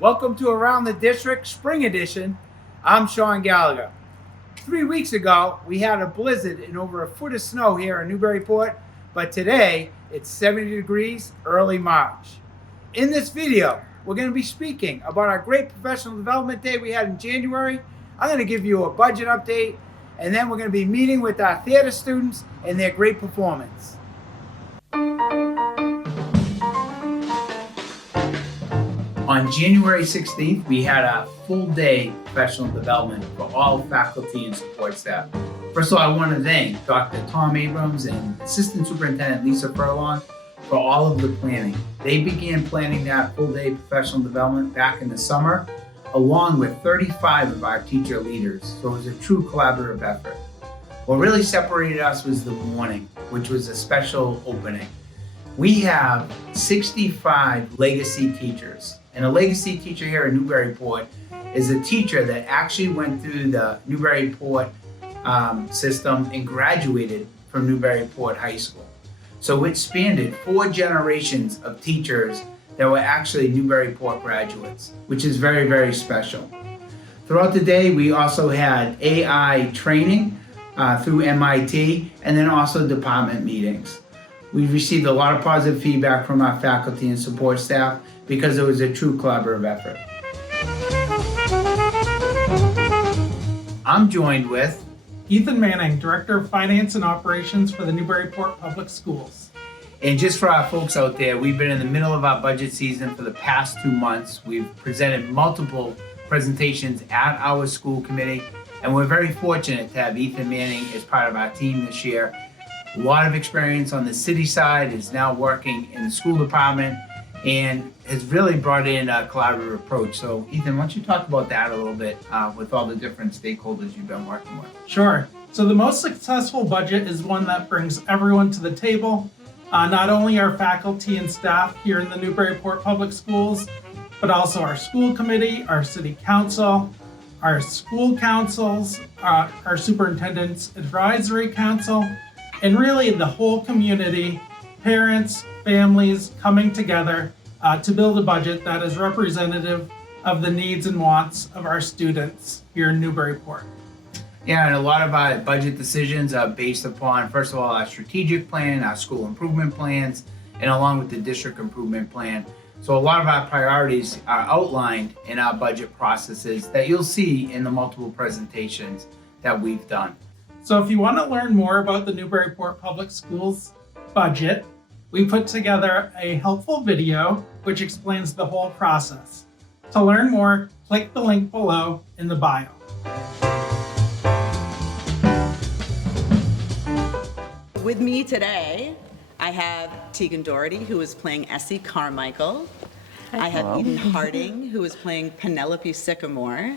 Welcome to Around the District Spring Edition. I'm Sean Gallagher. 3 weeks ago, we had a blizzard and over a foot of snow here in Newburyport, but today it's 70 degrees early March. In this video, we're going to be speaking about our great professional development day we had in January. I'm going to give you a budget update, and then we're going to be meeting with our theater students and their great performance. On January 16th, we had a full day professional development for all faculty and support staff. First of all, I want to thank Dr. Tom Abrams and Assistant Superintendent Lisa Furlong for all of the planning. They began planning that full day professional development back in the summer, along with 35 of our teacher leaders. So it was a true collaborative effort. What really separated us was the morning, which was a special opening. We have 65 legacy teachers. And a legacy teacher here in Newburyport is a teacher that actually went through the Newburyport system and graduated from Newburyport High School. So it spanned 4 generations of teachers that were actually Newburyport graduates, which is very, very special. Throughout the day, we also had AI training through MIT, and then also department meetings. We received a lot of positive feedback from our faculty and support staff because it was a true collaborative effort. I'm joined with Ethan Manning, Director of Finance and Operations for the Newburyport Public Schools. And just for our folks out there, we've been in the middle of our budget season for the past 2 months. We've presented multiple presentations at our school committee, and we're very fortunate to have Ethan Manning as part of our team this year. A lot of experience on the city side, is now working in the school department, and has really brought in a collaborative approach. So Ethan, why don't you talk about that a little bit with all the different stakeholders you've been working with? Sure. So the most successful budget is one that brings everyone to the table, not only our faculty and staff here in the Newburyport Public Schools, but also our school committee, our city council, our school councils, our superintendent's advisory council, and really the whole community, parents, families coming together to build a budget that is representative of the needs and wants of our students here in Newburyport. Yeah, and a lot of our budget decisions are based upon, first of all, our strategic plan, our school improvement plans, and along with the district improvement plan. So a lot of our priorities are outlined in our budget processes that you'll see in the multiple presentations that we've done. So if you want to learn more about the Newburyport Public Schools budget, we put together a helpful video which explains the whole process. To learn more, click the link below in the bio. With me today, I have Tegan Doherty, who is playing Essie Carmichael. I have Eden Harding, who is playing Penelope Sycamore.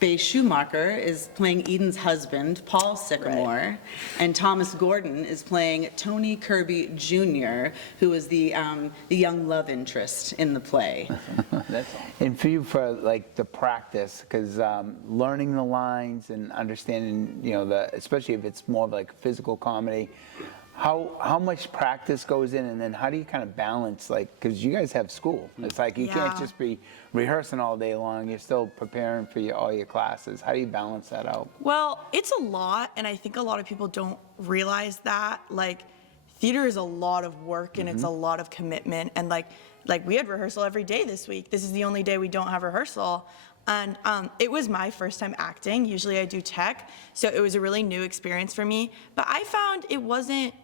Faye Schumacher is playing Eden's husband, Paul Sycamore, and Thomas Gordon is playing Tony Kirby Jr., who is the young love interest in the play. That's all. And for you, for like the practice, because learning the lines and understanding, you know, especially if it's more of like physical comedy, how much practice goes in, and then how do you kind of balance, like, because you guys have school. It's like you can't just be rehearsing all day long. You're still preparing for all your classes. How do you balance that out? Well, it's a lot, and I think a lot of people don't realize that. Like, theater is a lot of work, and it's a lot of commitment. And like we had rehearsal every day this week. This is the only day we don't have rehearsal. And it was my first time acting. Usually I do tech, so it was a really new experience for me. But I found it wasn't,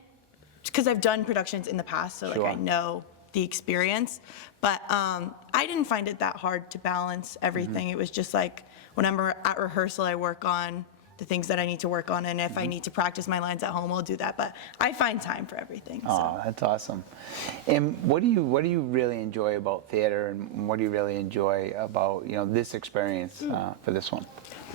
because I've done productions in the past, so like I know the experience, but I didn't find it that hard to balance everything. It was just like when I'm at rehearsal, I work on the things that I need to work on, and if I need to practice my lines at home, I'll do that. But I find time for everything. Oh, that's awesome. And what do you really enjoy about theater, and what do you really enjoy about, you know, this experience for this one?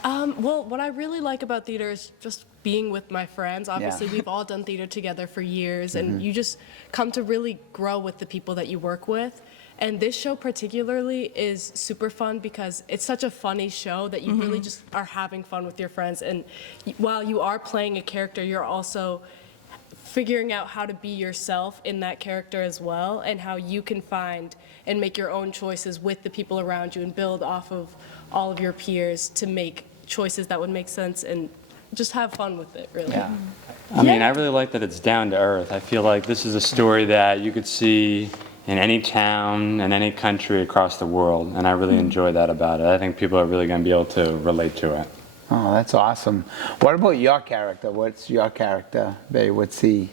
Well, what I really like about theater is just being with my friends. Obviously, we've all done theater together for years, and you just come to really grow with the people that you work with. And this show particularly is super fun because it's such a funny show that you really just are having fun with your friends. And while you are playing a character, you're also figuring out how to be yourself in that character as well, and how you can find and make your own choices with the people around you and build off of all of your peers to make choices that would make sense and just have fun with it, really. Yeah. I mean, I really like that it's down to earth. I feel like this is a story that you could see in any town and any country across the world, and I really enjoy that about it. I think people are really going to be able to relate to it. Oh, that's awesome. What about your character? What's your character, Bay? What's he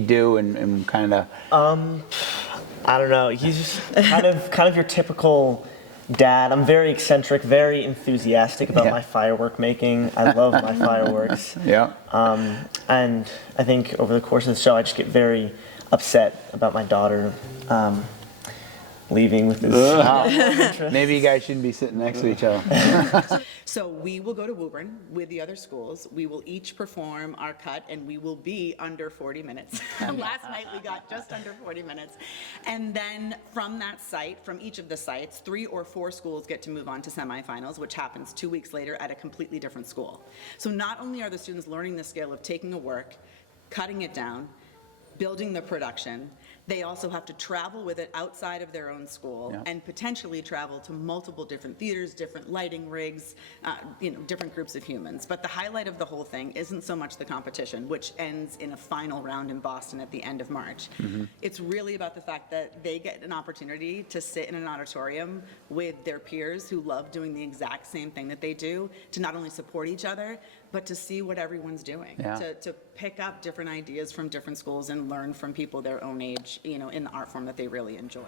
do and kind of? I don't know. He's just kind of your typical dad. I'm very eccentric, very enthusiastic about my firework making. I love my fireworks. Yeah. And I think over the course of the show, I just get very upset about my daughter leaving with this. Maybe you guys shouldn't be sitting next to each other. So we will go to Woburn with the other schools. We will each perform our cut, and we will be under 40 minutes. Last night we got just under 40 minutes. And then from that site, from each of the sites, 3 or 4 schools get to move on to semifinals, which happens 2 weeks later at a completely different school. So not only are the students learning the skill of taking a work, cutting it down, building the production, they also have to travel with it outside of their own school and potentially travel to multiple different theaters, different lighting rigs, different groups of humans. But the highlight of the whole thing isn't so much the competition, which ends in a final round in Boston at the end of March. It's really about the fact that they get an opportunity to sit in an auditorium with their peers who love doing the exact same thing that they do, to not only support each other, but to see what everyone's doing, to pick up different ideas from different schools and learn from people their own age, in the art form that they really enjoy.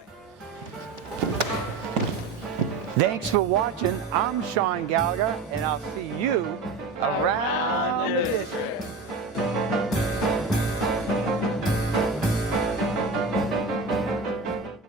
Thanks for watching. I'm Sean Gallagher, and I'll see you around